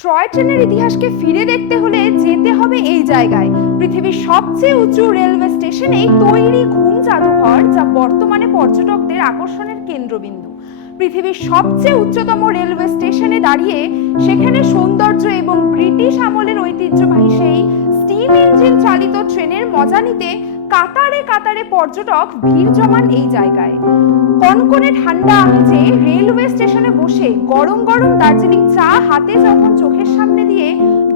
Troy ট্রেনের ইতিহাসকে ফিরে দেখতে হলে যেতে হবে এই জায়গায়, পৃথিবীর সবচেয়ে উঁচু রেলওয়ে স্টেশনেই তৈরি ঘুম জাদুঘর, যা বর্তমানে পর্যটকদের আকর্ষণের কেন্দ্রবিন্দু। পৃথিবীর সবচেয়ে উচ্চতম রেলওয়ে স্টেশনে দাঁড়িয়ে সেখানে সৌন্দর্য এবং ব্রিটিশ আমলের ঐতিহ্যবাহী সেই স্টিম ইঞ্জিন চালিত ট্রেনের মজা নিতে কাতারে কাতারে পর্যটক ভিড় জমান এই জায়গায়। কনকনে ঠান্ডা আমেজে রেলওয়ে স্টেশনে বসে গরম গরম দার্জিলিং চা হাতে যখন চোখের সামনে দিয়ে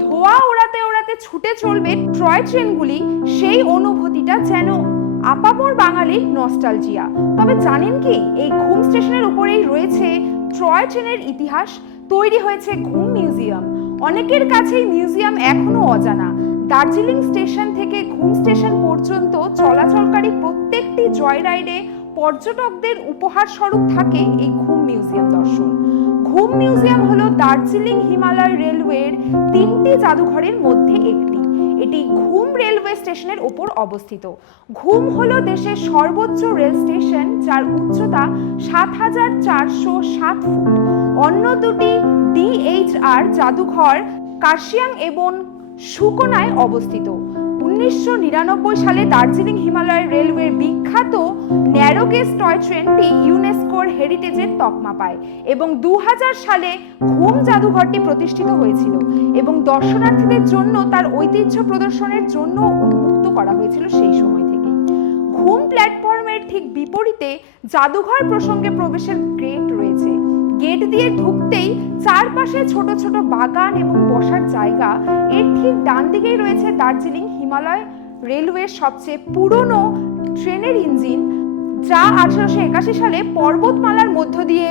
ধোঁয়া ওড়াতে ওড়াতে ছুটে চলবে ট্রয় ট্রেনগুলি, সেই অনুভূতিটা যেন আপামর বাঙালির নস্টালজিয়া। তবে জানেন কি, এই ঘুম স্টেশনের উপরেই রয়েছে ট্রয় ট্রেনের ইতিহাস। তৈরি হয়েছে ঘুম মিউজিয়াম। অনেকের কাছেই মিউজিয়াম এখনো অজানা। দার্জিলিং স্টেশন থেকে ঘুম স্টেশন পর্যন্ত চলাচলকারী প্রত্যেকটি জয় রাইডে পর্যটকদের উপহার স্বরূপ থাকে এই ঘুম মিউজিয়াম দর্শন। ঘুম মিউজিয়াম হলো দার্জিলিং হিমালয় রেলওয়ের 3টি জাদুঘরের মধ্যে একটি। এটি ঘুম রেলওয়ে স্টেশনের ওপর অবস্থিত। ঘুম হলো দেশের সর্বোচ্চ রেল স্টেশন, যার উচ্চতা ৭,৪০৭ ফুট। অন্য দুটি DHR জাদুঘর কার্শিয়াং এবং সুকনায় অবস্থিত। 1999 সালে দার্জিলিং হিমালয় রেলওয়ের বিখ্যাত ন্যারো গেজ টয় ট্রেনটি ইউনেস্কোর হেরিটেজের তকমা পায় এবং 2000 সালে ঘুম জাদুঘরটি প্রতিষ্ঠিত হয়েছিল এবং দর্শনার্থীদের জন্য তার ঐতিহ্য প্রদর্শনের জন্য উন্মুক্ত করা হয়েছিল সেই সময় থেকে। ঘুম প্ল্যাটফর্মের ঠিক বিপরীতে জাদুঘর প্রসঙ্গে প্রবেশের গেট রয়েছে। গেট দিয়ে ঢুকতেই চারপাশে ছোট ছোট বাগান এবং বসার জায়গা। এর ঠিক ডান দিকেই রয়েছে দার্জিলিং হিমালয় রেলওয়ের সবচেয়ে পুরনো ট্রেনের ইঞ্জিন, যা 1881 সালে পর্বতমালার মধ্য দিয়ে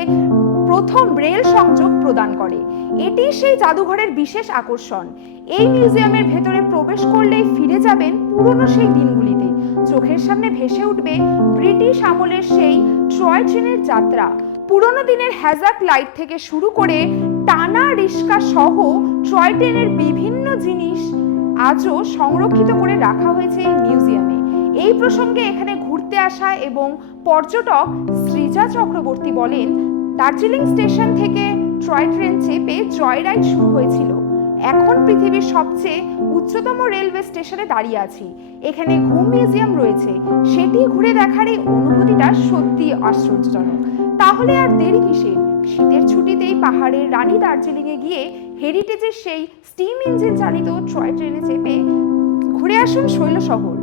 প্রথম রেল সংযোগ প্রদান করে। এটি সেই জাদুঘরের বিশেষ আকর্ষণ। এই মিউজিয়ামের ভেতরে প্রবেশ করলেই ফিরে যাবেন পুরনো সেই দিনগুলিতে। চোখের সামনে ভেসে উঠবে ব্রিটিশ আমলের সেই ট্রয় ট্রেনের যাত্রা। পুরনো দিনের হ্যাজাক লাইট থেকে শুরু করে টানা রিস্কা সহ ট্রয় ট্রেনের বিভিন্ন জিনিস আজও সংরক্ষিত করে রাখা হয়েছে এই মিউজিয়ামে। এই প্রসঙ্গে এখানে ঘুরতে আসা এবং পর্যটক সৃজা চক্রবর্তী বলেন, দার্জিলিং স্টেশন থেকে ট্রয় ট্রেন চেপে জয় রাইড শুরু হয়েছিল। এখন পৃথিবীর সবচেয়ে উচ্চতম রেলওয়ে স্টেশনে দাঁড়িয়ে আছি। এখানে ঘুম মিউজিয়াম রয়েছে। সেটি ঘুরে দেখার এই অনুভূতিটা সত্যি আশ্চর্যজনক। তাহলে আর দেরি কিসের? শীতের ছুটিতেই পাহাড়ের রানী দার্জিলিংয়ে গিয়ে হেরিটেজের সেই স্টিম ইঞ্জিন চালিত ট্রয় ট্রেনে চেপে ঘুরে আসুন শৈলশহর।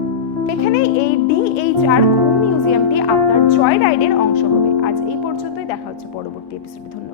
এখানে এই DHR ঘুম মিউজিয়ামটি আপনার জয় রাইডের অংশ হবে। আজ এই পর্যন্তই, দেখা হচ্ছে পরবর্তী এপিসোডে। ধন্যবাদ।